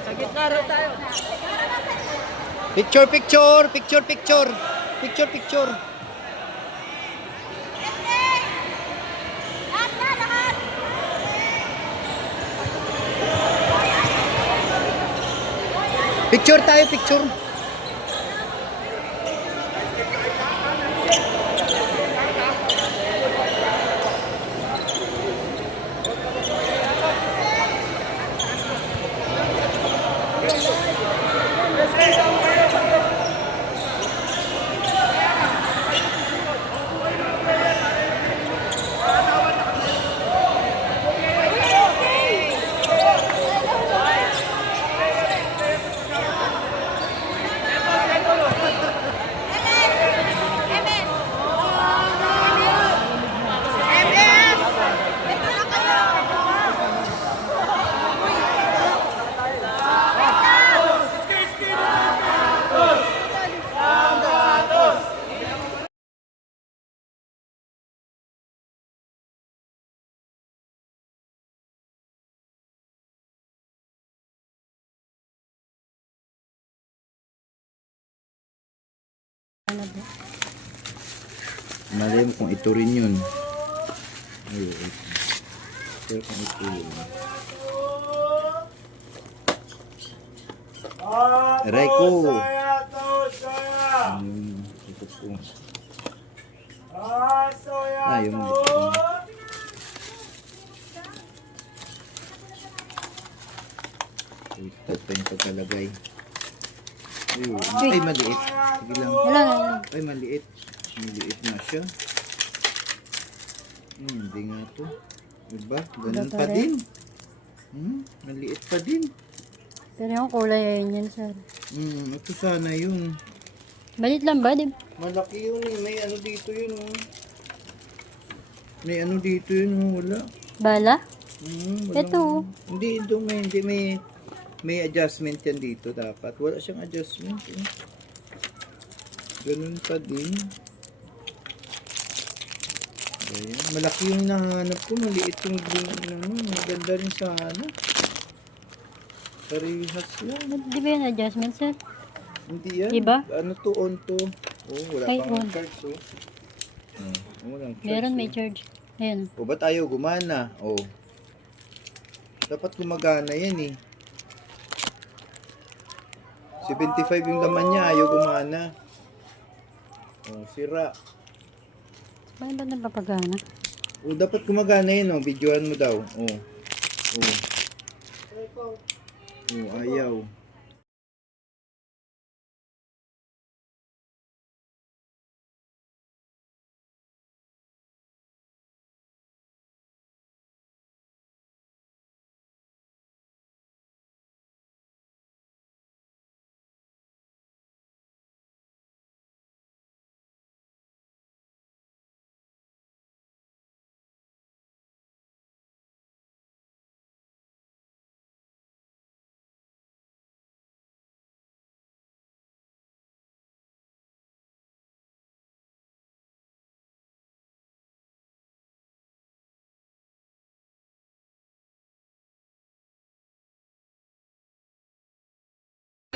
Sa gitna rin tayo. Picture, picture, picture, picture. Picture, picture. Picture tayo, picture. Malay mo kung ito rin yun. Ayun, ito. Pero kung ito yun. Aray ko. Ito po. Yung ito pa yung pagkalagay. Ayun. Ay, maliit. Sige lang. Ay, maliit. Maliit na siya. Hindi nga to. Diba? Ganun pa din. Maliit pa din. Pero yung kulay ayun yan, sir. Ito sana yun. Balit lang ba? Malaki yun eh. May ano dito yun oh. May ano dito yun oh. Wala. Bala? Wala. Ito. Hindi may adjustment yan dito dapat. Wala siyang adjustment eh. Ganun pa din. Ayan. Malaki yung nahanap ko. Maliit yung maganda rin sana. Parehas lang. Di ba yung adjustment, sir? Hindi yan. Iba? Ano to, on to. Oh, wala Ay, pang on. charge oh. Walang charge. Meron, may oh. charge. Ayan. O, ba't ayaw gumana? O. Dapat gumagana yan eh. 75 yung laman niya, ayaw gumana. O, sira. Paano ba napapagana? O, dapat gumagana yan o. Videoan mo daw. O. O, ayaw.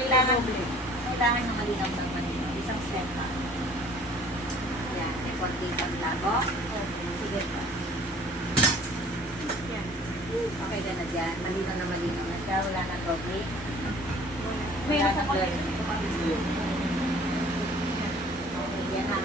Kailangan ng malinaw ng malinaw. Isang set pa. Yan. May konting paglago. Sige pa. Yan. Okay ka na dyan. Malinaw na malinaw na siya. Wala na problem. Wala na blur. Okay. Yan na.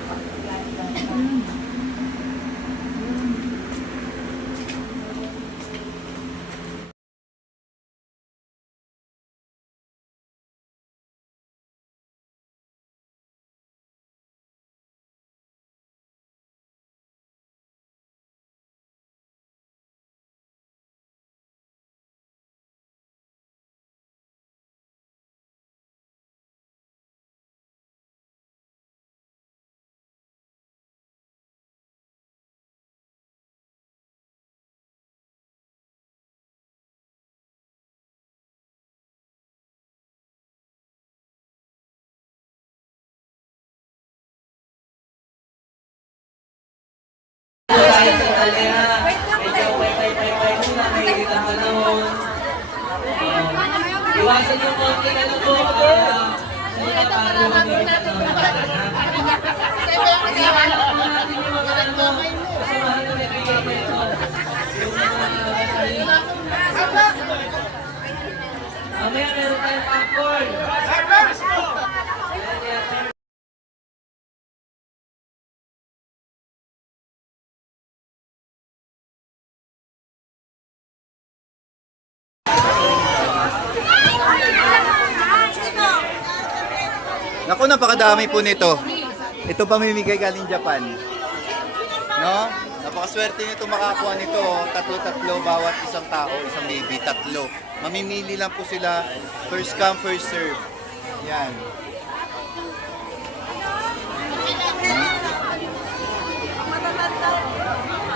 Mamaya meron tayong popcorn. Naku, napakadami po nito. Ito pamimigay galing Japan. No? Napakaswerte nito makakuha nito. Tatlo-tatlo bawat isang tao, isang baby, tatlo. Mamimili lang po sila. First come, first serve. Yan.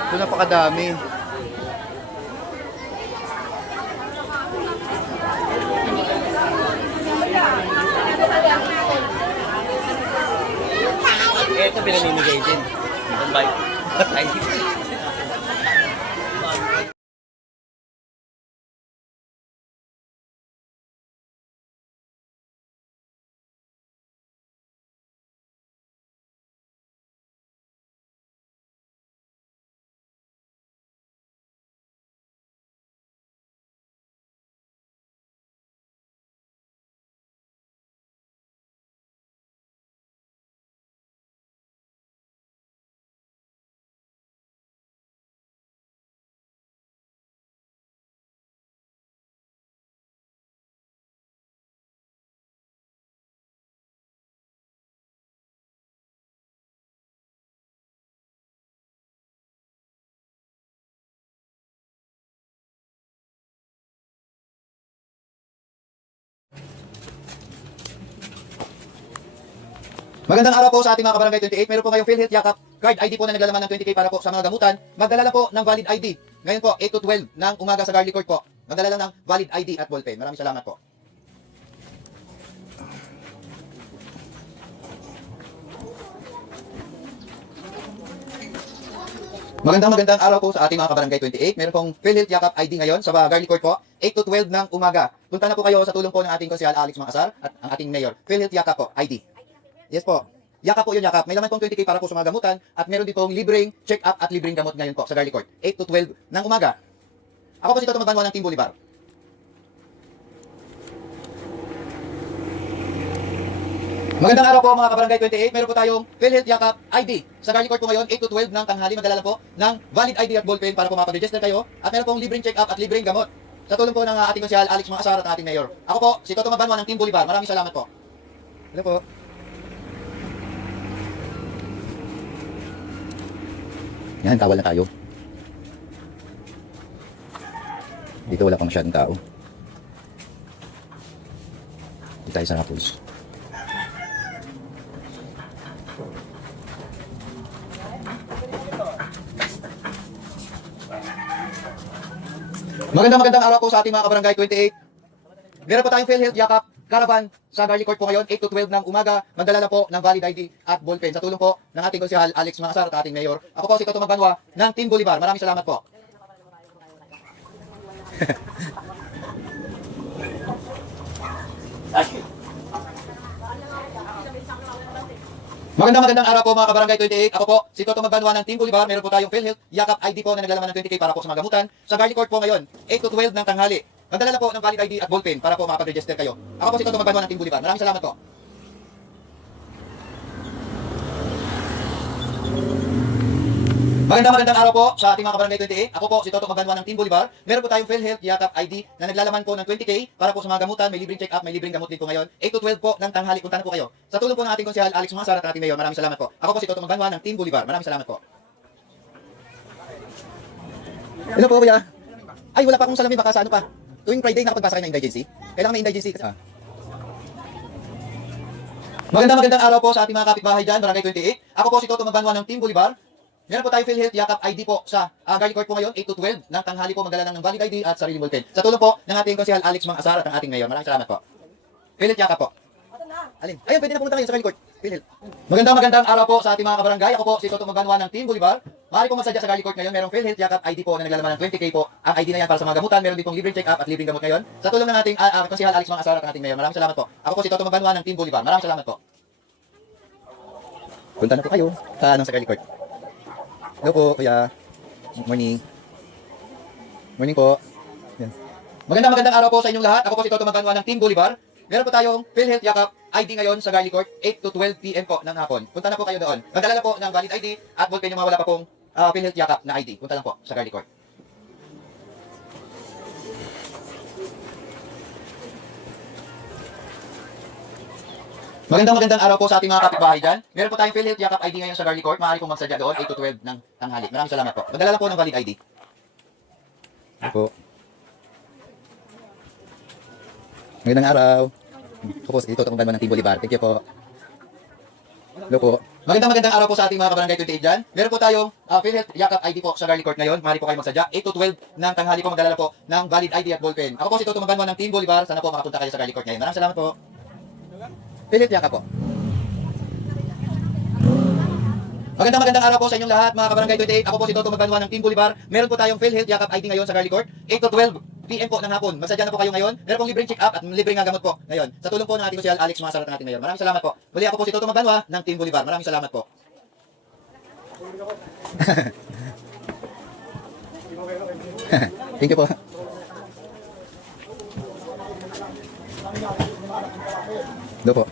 Ito napakadami. Ito pinamimigay din. Bye. Thank you. Magandang araw po sa ating mga kabarangay 28. Meron po ngayong PhilHealth Yakap card ID po na naglalaman ng 20K para po sa mga gamutan. Magdala lang po ng valid ID. Ngayon po, 8 to 12 ng umaga sa Garlic Court po. Magdala lang ng valid ID at ballpen. Maraming salamat po. Magandang araw po sa ating mga kabarangay 28. Meron pong PhilHealth Yakap ID ngayon sa Garlic Court po. 8 to 12 ng umaga. Punta na po kayo sa tulong po ng ating konsehal Alex Mangasar at ang ating mayor. PhilHealth Yakap po, ID. Yes po. Yakap po yun, yakap. May laman pong 20K para po sa mga gamutan at meron ditong libreng check-up at libreng gamot ngayon po sa Garlic Court. 8 to 12 ng umaga. Ako po si Toto Magbanwa ng Team Bolivar. Magandang araw po mga kabarangay 28. Meron po tayong PhilHealth Yakap ID. Sa Garlic Court po ngayon, 8 to 12 ng tanghali. Madala lang po ng valid ID at ballpen para po mapag-register kayo. At meron pong libreng check-up at libreng gamot. Sa tulong po ng ating konsehal Alex Mangasar at ating mayor. Ako po si Toto Magbanwa ng Team Bolivar. Maraming salamat po. Hello po. Yan, kawal na tayo. Dito wala pang masyadong tao. Dito tayo sa Raffles. Magandang araw po sa ating mga kabarangay 28. Meron po tayong PhilHealth Yakap Caravan sa Garlic Court po ngayon, 8 to 12 ng umaga. Magdala lang po ng valid ID at ballpen sa tulong po ng ating konsehal Alex Mangasar at ating mayor. Ako po si Toto Magbanwa ng Team Bolivar. Maraming salamat po. Magandang araw po mga kabarangay 28. Ako po si Toto Magbanwa ng Team Bolivar. Meron po tayong PhilHealth Yakap ID po na naglalaman ng 20K para po sa mga gamutan. Sa Garlic Court po ngayon, 8 to 12 ng tanghali. Magdala po ng valid ID at ballpen para po makapag-register kayo. Ako po si Toto Magbanwa ng Team Bolivar. Maraming salamat po. Magandang araw po sa ating mga kabarangay 28. Ako po si Toto Magbanwa ng Team Bolivar. Meron po tayong PhilHealth Yakap ID na naglalaman po ng 20K para po sa mga gamutan. May libreng check-up, may libreng gamot din po ngayon. 8 to 12 po ng tanghali. Punta na po kayo. Sa tulong po ng ating konsehal Alex Mangasar at ating mayor. Maraming salamat po. Ako po si Toto Magbanwa ng Team Bolivar. Maraming salamat po. Hello po kuya. Ay, wala pa akong salamin, baka sa ano pa. Tuwing Friday nakapagbasa kayo ng indigency. Kailangan may indigency. Magandang araw po sa ating mga kapitbahay dyan, Barangay 28. Ako po si Toto Magbanwa ng Team Bolivar. Meron po tayo PhilHealth Yakap ID po sa Garlic Court po ngayon, 8 to 12 ng tanghali po. Magdala ng valid ID at sarili ballpen. Sa tulong po ng ating konsehal Alex Mangasar at ang ating mayor. Maraming salamat po. PhilHealth Yakap po. Alin? Ayun, pwede na pumunta ngayon sa Garlic Court. PhilHealth. Magandang araw po sa ating mga kabarangay. Ako po si Toto Magbanwa ng Team Bolivar. maaari pong magsadya sa Garlic Court ngayon. Merong PhilHealth Yakap ID po na naglalaman ng 20K po. Ang ID na yan para sa mga gamutan. Meron din pong libreng check-up at libreng gamot ngayon. Sa tulong ng ating konsehal Alex Mangasar at ng ating mayor. Maraming salamat po. Ako po si Toto Magbanwa ng Team Bolivar. Maraming salamat po. Punta na po kayo sa Garlic Court. Hello po, kuya. Morning. Morning po. Yan. Magandang araw po sa inyong lahat. Ako po si Toto Magbanwa ng Team Bolivar. Meron po tayong PhilHealth Yakap ID ngayon sa Garlic Court, 8 to 12 PM po ng hapon. Punta na po kayo doon. Magdala po ng valid ID at ballpen yung mawala pa pong PhilHealth Yakap na ID. Punta lang po sa Garlic Court. Magandang araw po sa ating mga kapitbahay dyan. Meron po tayong PhilHealth Yakap ID ngayon sa Garlic Court. Maaari pong magsadya doon, 8 to 12 ng tanghali. Maraming salamat po. Magdala lang po ng valid ID. Ano po? Magandang araw. Ako po, ito itong banman ng Team Bolivar. Thank you po. Hello po. Magandang araw po sa ating mga kabarangay 28 dyan. Meron po tayong PhilHealth Yakap ID po sa Garlic Court ngayon. Maaari po kayo magsadya. 8 to 12 ng tanghali po magdala po ng valid ID at ballpen. Ako po si Toto Magbanwa ng Team Bolivar. Sana po makapunta kayo sa Garlic Court ngayon. Maraming salamat po. PhilHealth Yakap po. Magandang araw po sa inyong lahat mga kabarangay 28. Ako po si Toto Magbanwa ng Team Bolivar. Meron po tayong PhilHealth Yakap ID ngayon sa Garlic Court. 8 to 12 PM po ng hapon. Magsadya na po kayo ngayon. Meron pong libreng check-up at libreng gamot po ngayon. Sa tulong po ng ating konsehal Alex Mangasar at ng ating mayor. Maraming salamat po. Muli ako po si Toto Magbanwa ng Team Bolivar. Maraming salamat po. Thank you po. Hello po.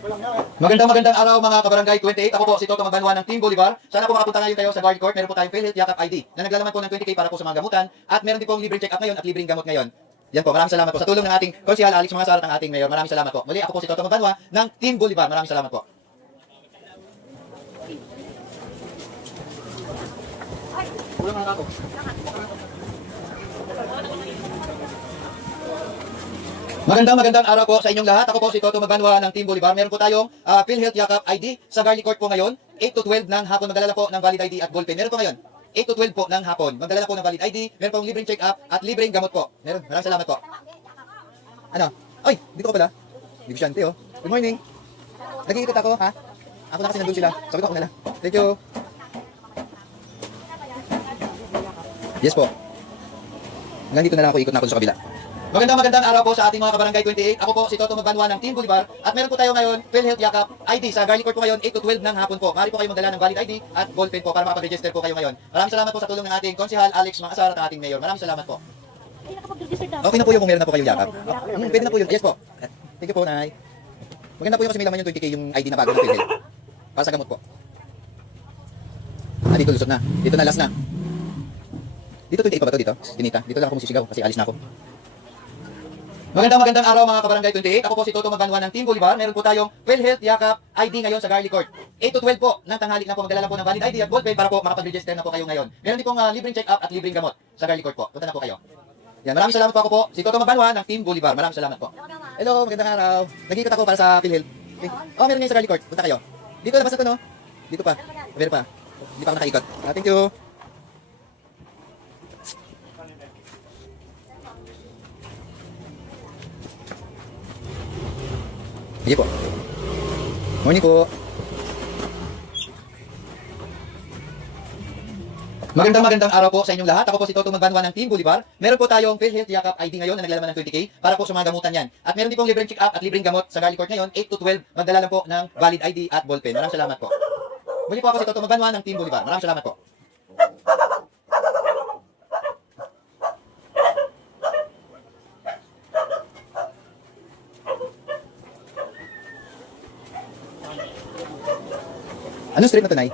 Magandang araw mga kabarangay 28. Ako po si Toto Magbanwa ng Team Bolivar. Sana po makapunta ngayon kayo sa Garlic Court. Meron po tayong PhilHealth Yakap ID na naglalaman po ng 20K para po sa mga gamutan at meron din pong libreng check-up ngayon at libreng gamot ngayon. Yan po, maraming salamat po sa tulong ng ating konsehal Alex Mangasar at ng ating mayor. Maraming salamat po. Muli ako po si Toto Magbanwa ng Team Bolivar. Maraming salamat po. Magandang araw po sa inyong lahat. Ako po si Toto Magbanwa ng Team Bolivar. Meron po tayong PhilHealth Yakap ID sa Garlic Court po ngayon. 8 to 12 ng hapon. Magdala po ng valid ID at ballpen. Meron po ngayon. 8 to 12 po ng hapon. Magdala po ng valid ID. Meron pong libreng check-up at libreng gamot po. Meron. Maraming salamat po. Ano? Ay, dito ko pala. Divisyante oh. Good morning. Nag-iikot ako, ha? Ako na kasi nandun sila. Sabi ko ako nila. Thank you. Yes po. Hanggang dito na lang ako, ikot na ako sa kabila. Magandang araw po sa ating mga kabarangay 28. Ako po si Toto Magbanwa ng Team Bolivar. At meron po tayo ngayon PhilHealth Yakap ID sa Garlic Court po ngayon 8 to 12 ng hapon po. Maaari po kayo magdala ng valid ID at ballpen po para makapag-register po kayo ngayon. Maraming salamat po sa tulong ng ating konsehal Alex Mangasar at ng ating mayor. Maraming salamat po. Okay na po yung kung meron na po kayo yakap. Pwede na po yun. Yes po. Thank you po, Nay. Maganda po yung kasi may laman yung 20K yung ID na bago ng PhilHealth. Para sa gamot po. Dito lusot na. Dito na last na. Dito 28 pa ba ito dito? Tinita. Dito lang ako magsisigaw kasi alis na ako. Magandang araw mga kabarangay 28. Ako po si Toto Magbanwa ng Team Bolivar. Meron po tayong PhilHealth Yakap ID ngayon sa Garlic Court. 8 to 12 po ng tanghali na po. Magdala po ng valid ID at ballpen para po makapag-register na po kayo ngayon. Meron din pong libreng check-up at libreng gamot sa Garlic Court po. Punta na po kayo. Yan, maraming salamat po. Ako po si Toto Magbanwa ng Team Bolivar. Maraming salamat po. Hello, magandang araw. Nag-iikot ako para sa PhilHealth. Okay. Oh, meron ngayon sa Garlic Court. Punta kayo. Dito, labas na to, no? Dito pa. Meron pa. Hindi pa ako nakaikot. Thank you. Sige po. Morning po. Magandang araw po sa inyong lahat. Ako po si Toto Magbanwa ng Team Bolivar. Meron po tayong PhilHealth Yakap ID ngayon na naglalaman ng 20K para po sa mga gamutan yan. At meron din pong libreng check-up at libreng gamot sa Garlic Court ngayon, 8 to 12. Magdala lang po ng valid ID at ballpen. Maraming salamat po. Muli po ako si Toto Magbanwa ng Team Bolivar. Maraming salamat po. Anong street na to, Nay?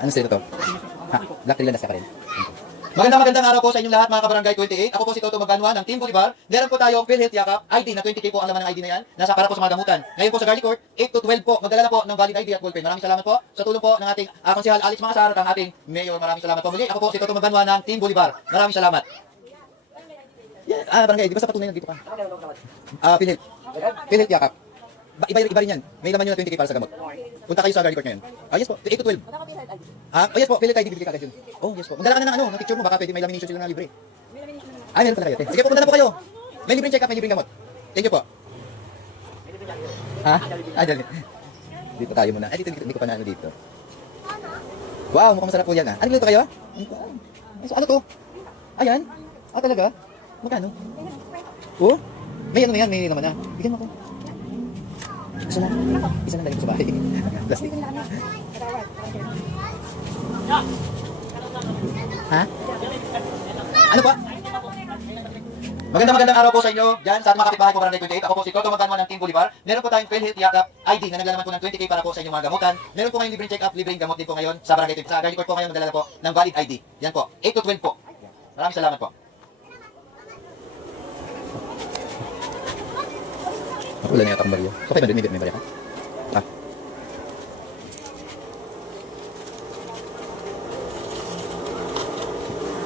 Anong street na to? Ha? Black Trilladas ka rin. Magandang araw po sa inyong lahat mga kabarangay 28. Ako po si Toto Magbanwa ng Team Bolivar. Meron po tayong PhilHealth Yakap ID na 20K po ang laman ng ID na yan. Nasa para po sa mga gamutan. Ngayon po sa Garlic Court, 8 to 12 po. Magdala na po ng valid ID at ballpen. Maraming salamat po sa tulong po ng ating konsehal Alex Mangasar at ang ating mayor. Maraming salamat po muli. Ako po si Toto Magbanwa ng Team Bolivar. Maraming salamat. Barangay, di ba sa patunay na dito ka? PhilHealth Yakap. Iba rin yan. May laman yun na 20K para sa gamot. Punta kayo sa Garlic Court ngayon. Yes po, 8 to 12. Oh yes po, PhilHealth ID bibili ka agad yun. Oh yes po. Magdala ka na ng ng picture mo, baka pwede may lamination sila na libre. Meron pala kayo. Sige po, punta na po kayo. May libreng check-up, may libreng gamot. Thank you po. Ha? Dali. Dito tayo muna. Dito, hindi ko pa na dito. Wow, mukhang masarap po yan ah. Ano nito kayo? So, ano to? Ayan. Ah, talaga? Magkano? Oh? May ano na yan, may naman na. Bigyan mo ko. Isa lang. Isa lang dahil ko sa bahay. Plastic. Ha? Ano pa? Magandang araw po sa inyo dyan sa ating mga kapitbahay po Barangay 28. Ako po si Toto Magkanwa ng Team Bolivar. Meron po tayong PhilHealth Yakap ID na naglalaman po ng 20k para po sa inyong mga gamutan. Meron po ngayong libreng check-up, libreng gamot din po ngayon sa Barangay 28. Sa Garlic Court po ngayon magdala po ng valid ID. Yan po, 8 to 12 po. Maraming salamat po. Wala na yata ang baryo. Okay ba din? May baryo ka? Ah.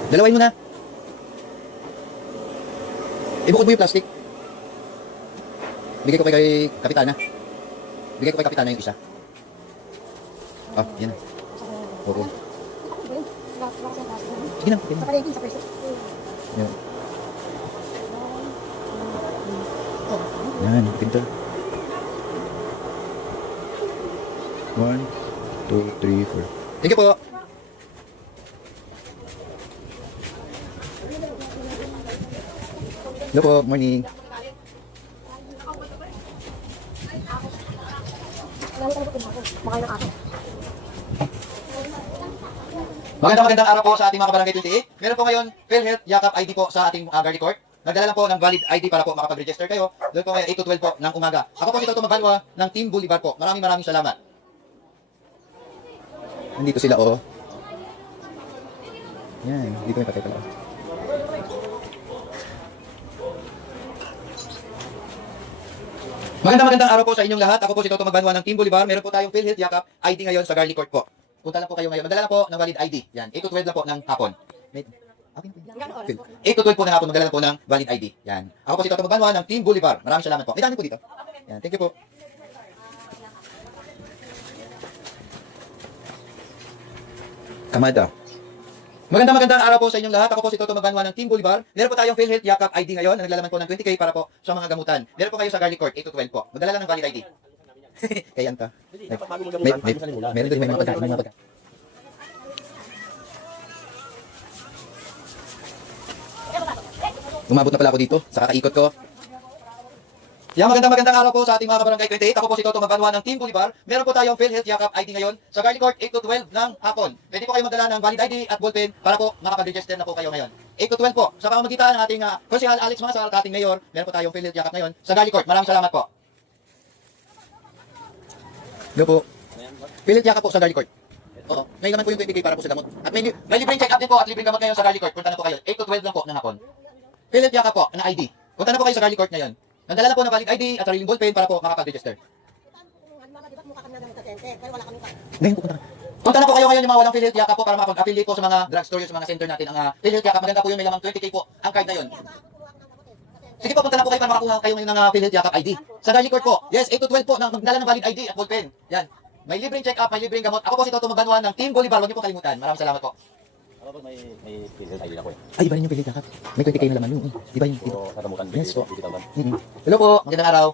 Dalawain mo na. Ibukod mo yung plastic. Bigay ko kay Kapitana. Bigay ko kay Kapitana yung isa. Ah, yan. Oo. Sige na. Sige na. Yan. Yan, pinto. 1, 2, 3, 4. Thank you po. Hello po, morning. Magandang araw po sa ating mga Barangay 28. Meron po ngayon PhilHealth Yakap ID po sa ating Garlic Court. Nagdala lang po ng valid ID para po makapag-register kayo. Doon po ngayon 8 to 12 po ng umaga. Ako po si Toto Magkanwa ng Team Bolivar po. Maraming salamat. Nandito sila oh. Yan, dito may patay pala. Magandang araw po sa inyong lahat. Ako po si Toto Magkanwa ng Team Bolivar. Meron po tayong PhilHealth Yakap ID ngayon sa Garlic Court po. Punta lang po kayo ngayon. Magdala lang po ng valid ID. Yan, 8 to 12 lang po ng hapon. 8 to 12 po ng hapon, magdala lang po ng valid ID. Yan. Ako po si Toto Magkanwa ng Team Bolivar. Maraming salamat po. May dami po dito. Yan, thank you po. Kamada. Magandang araw po sa inyong lahat. Ako po si Toto Magkanwa ng Team Bolivar. Meron po tayong PhilHealth Yakap ID ngayon na naglalaman po ng 20k para po sa mga gamutan. Meron po kayo sa Garlic Court, 8 to 12 po. Magdala lang ng valid ID. Kaya anta. Meron din may mga pagkain. Umabot na pala ako dito sa kakaikot ko. Yan, magandang araw po sa ating mga Barangay 28. Ako po si Toto Magkanwa ng Team Bolivar. Meron po tayong PhilHealth Yakap ID ngayon sa Garlic Court, 8 to 12 ng hapon. Pwede po kayo magdala ng valid ID at ballpen para po makapag-register na po kayo ngayon. 8 to 12 po. Sa pamamagitan ng ating Konsehal Alex Mangasal at ating Mayor, meron po tayong PhilHealth Yakap ngayon sa Garlic Court. Maraming salamat po. Hello po. PhilHealth Yakap po sa Garlic Court. Oo. May naman po yung 20k para po sa gamot. At may libreng check-up din po at libreng gamot ngayon sa Garlic Court. Punta na po kayo. 8 to 12 lang po ng hapon. PhilHealth Yakap po, na ID. Punta na po kayo sa Garlic Court ngayon. Nagdala na po ng valid ID at sariling ballpen para po makapag-register. Ngayon pupunta na. Punta na po kayo ngayon yung mga walang PhilHealth Yakap po para makapag-affiliate po sa mga drugstore, sa mga center natin. Ang PhilHealth Yakap, maganda po yung may lamang 20k po ang card na yun. Sige po, punta na po kayo para makakuha kayo ngayon ng PhilHealth Yakap ID. Sa Garlic Court po, yes, 8 to 12 po, magdala ng valid ID at ballpen. Yan. May libreng check-up, may libreng gamot. Ako po si Toto Magkanwa ng Team Bolivar. Huwag niyo po kalimutan. Maraming salamat po. Ako po may PhilHealth ID na po eh. Ay, iba rin yung PhilHealth Yakap. May 20k na laman yun. Iba yun. So, katamukan Yes po. 20,000. Hello po, magandang araw.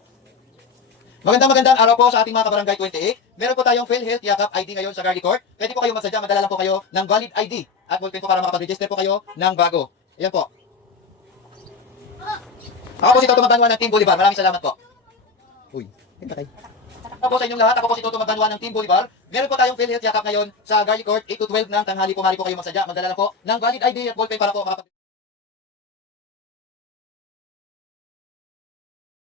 Magandang araw po sa ating mga Kabarangay 28. Meron po tayong PhilHealth Yakap ID ngayon sa Garlic Court. Pwede po kayo magsadya, madala lang po kayo ng valid ID at ballpen po para makapag-register po kayo ng bago. Ayan po. Ako po si Toto Magkanwa ng Team Bolivar. Maraming salamat po. Uy, hindi kayo. Ako po sa inyong lahat. Ako po si Toto Magkanwa ng Team Bolivar. Meron po tayong PhilHealth Yakap ngayon sa Garlic Court, 8 to 12 ng tanghali po. Mari po kayo magsadya, madala lang po ng valid ID at ballpen para po makapag